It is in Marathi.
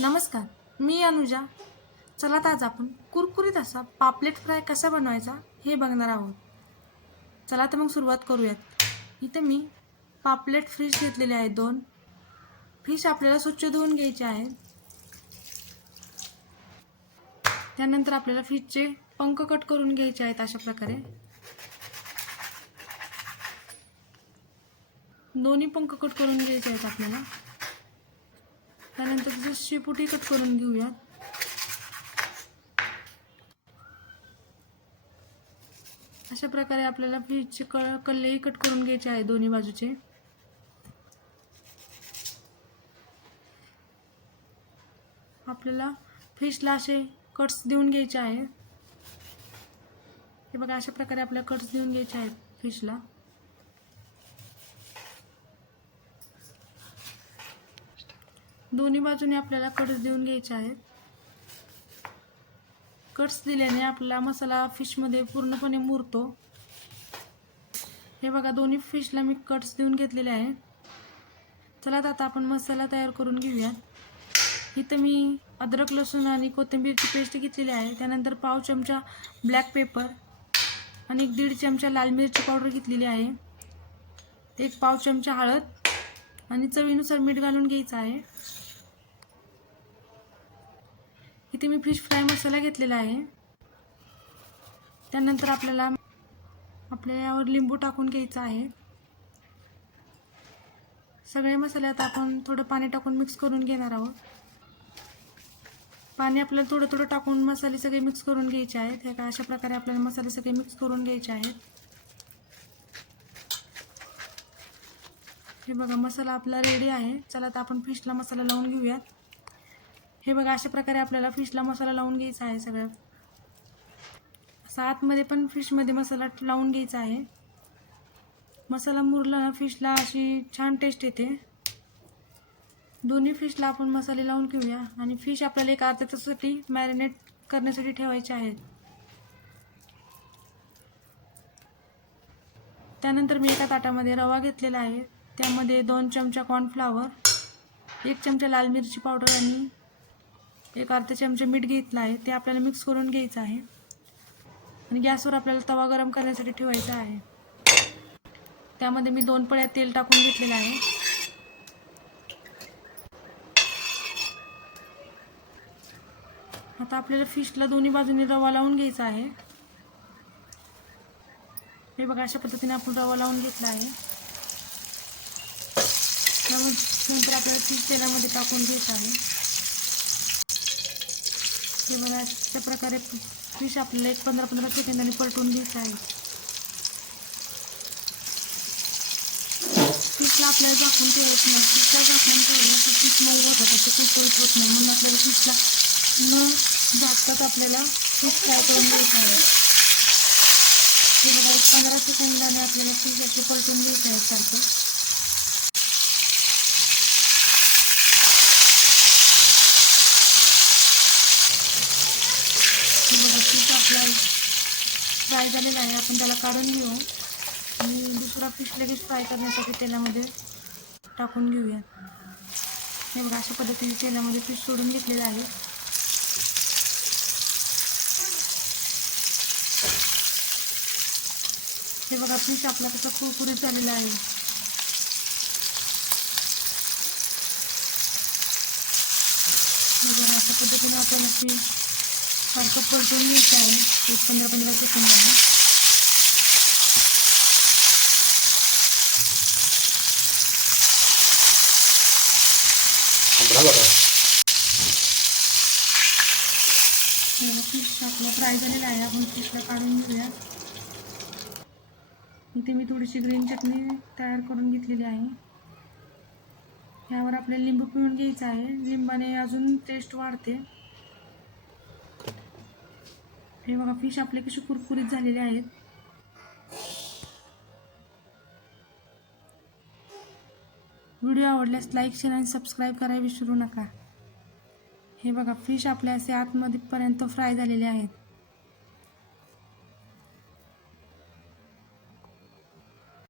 नमस्कार, मी अनुजा. चला तर आज आपण कुरकुरीत असा पापलेट फ्राय कसा बनवायचा हे बघणार आहोत. चला तर मग सुरुवात करूयात. इथे मी पापलेट फिश घेतलेले आहेत 2. फिश आपल्याला स्वच्छ धुवून घ्यायचे आहेत. त्यानंतर आपल्याला फिशचे पंख कट करून घ्यायचे आहेत अशा प्रकारे. दोन्ही पंख कट करून घ्यायचे आहेत आपल्याला. त्यानंतर त्याची शेपुटी कट करून घेऊया. अशा प्रकारे आपल्याला फिशचे कल्लेही कट करून घ्यायचे आहे दोन्ही बाजूचे. आपल्याला फिशला असे कट्स देऊन घ्यायचे आहेत. हे बघा, अशा प्रकारे आपल्याला कट्स देऊन घ्यायचे आहेत फिशला. दोन्ही बाजूने आपल्याला कट्स देऊन घ्यायचे आहेत. कट्स दिल्याने आपला मसाला फिशमध्ये पूर्णपणे मुरतो. हे बघा, दोन्ही फिशला मी कट्स देऊन घेतलेले आहेत. चला आता आपण मसाला तयार करून घेऊया. इथं मी अद्रक, लसूण आणि कोथिंबीरची पेस्ट घेतलेली आहे. त्यानंतर पाव चमचा ब्लॅक पेपर आणि 1.5 चमचा लाल मिरची पावडर घेतलेली आहे. 1 पाव चमचा हळद आणि चवीनुसार मीठ घालून घ्यायचं आहे. इथे मी फिश फ्राय मसाला घेतलेला आहे. त्यानंतर आपल्याला यावर लिंबू टाकून घ्यायचं आहे. सगळे मसाले आता आपण थोडं पाणी टाकून मिक्स करून घेणार आहोत. पाणी आपल्याला थोडं थोडं टाकून मसाले सगळे मिक्स करून घ्यायचे आहेत. हे का अशा प्रकारे आपल्याला मसाले सगळे मिक्स करून घ्यायचे आहेत. हे बघा, मसाला आपला रेडी आहे. चला आता आपण फिशला मसाला लावून घेऊया. हे बघा, अशा प्रकारे आपल्याला फिशला मसाला लावून घ्यायचा आहे. सगळं असा आतमध्ये पण फिशमध्ये मसाला लावून घ्यायचा आहे. मसाला मुरला ना फिशला अशी छान टेस्ट येते. दोन्ही फिशला आपण मसाले लावून घेऊया आणि फिश आपल्याला 1 अर्ध्या तासासाठी मॅरिनेट करण्यासाठी ठेवायचे आहेत. त्यानंतर मी एका ताटामध्ये रवा घेतलेला आहे. त्यामध्ये 2 चमचा कॉर्नफ्लॉवर, 1 चमचा लाल मिरची पावडर आणि 1 अर्धा चमचा मीठ घेतलं आहे. ते आपल्याला मिक्स करून घ्यायचं आहे आणि गॅसवर आपल्याला तवा गरम करण्यासाठी ठेवायचा आहे. त्यामध्ये मी 2 पळ्या तेल टाकून घेतलेलं आहे. आता आपल्याला फिशला दोन्ही बाजूने रवा लावून घ्यायचा आहे. हे बघा, अशा पद्धतीने आपण रवा लावून घेतला आहे. नंतर आपल्याला फिश तेलामध्ये टाकून घ्यायचं आहे. हे बघा, अशा प्रकारे फिश आपल्याला 15-15 सेकंदांनी परतून घ्यायचं आहे. फिशला आपल्याला झाकून ठेवायचं नाही. फिशला झाकून ठेवलं तर फिश मऊ होतं, त्याचं कुरकुरीत होत नाही. म्हणून आपल्याला फिशला न झाकताच आपल्याला फिश फ्राय करून घ्यायचं आहे. हे बघा, 15 सेकंदाने आपल्याला फिश अशी परतून घ्यायचं आहे सारखं. हे बघा, फिश आपला फ्राय झालेला आहे. आपण त्याला काढून घेऊ आणि दुसरा फिश लगेच फ्राय करण्यासाठी तेलामध्ये टाकून घेऊया. हे बघा, अशा पद्धतीने तेलामध्ये फिश सोडून घेतलेला आहे. हे बघा, फिश आपला कसा कुरकुरीत झालेला आहे. हे बघा, अशा पद्धतीने आपण फिश सारखं परतून घ्यायचं आहे 15-15 सेकंदाने. फिश आपलं फ्राय झालेलं आहे. आपण फिशला काढून घेऊया. इथे मी थोडीशी ग्रीन चटणी तयार करून घेतलेली आहे. यावर आपल्याला लिंबू पिळून घ्यायचं आहे. लिंबाने अजून टेस्ट वाढते. हे बघा, फिश आपले कसे कुरकुरीत झालेले आहेत. व्हिडिओ आवडल्यास लाईक, शेअर आणि सबस्क्राईब करायला विसरू नका. हे बघा, फिश आपले असे आतमध्ये पर्यंत फ्राय झालेले आहेत.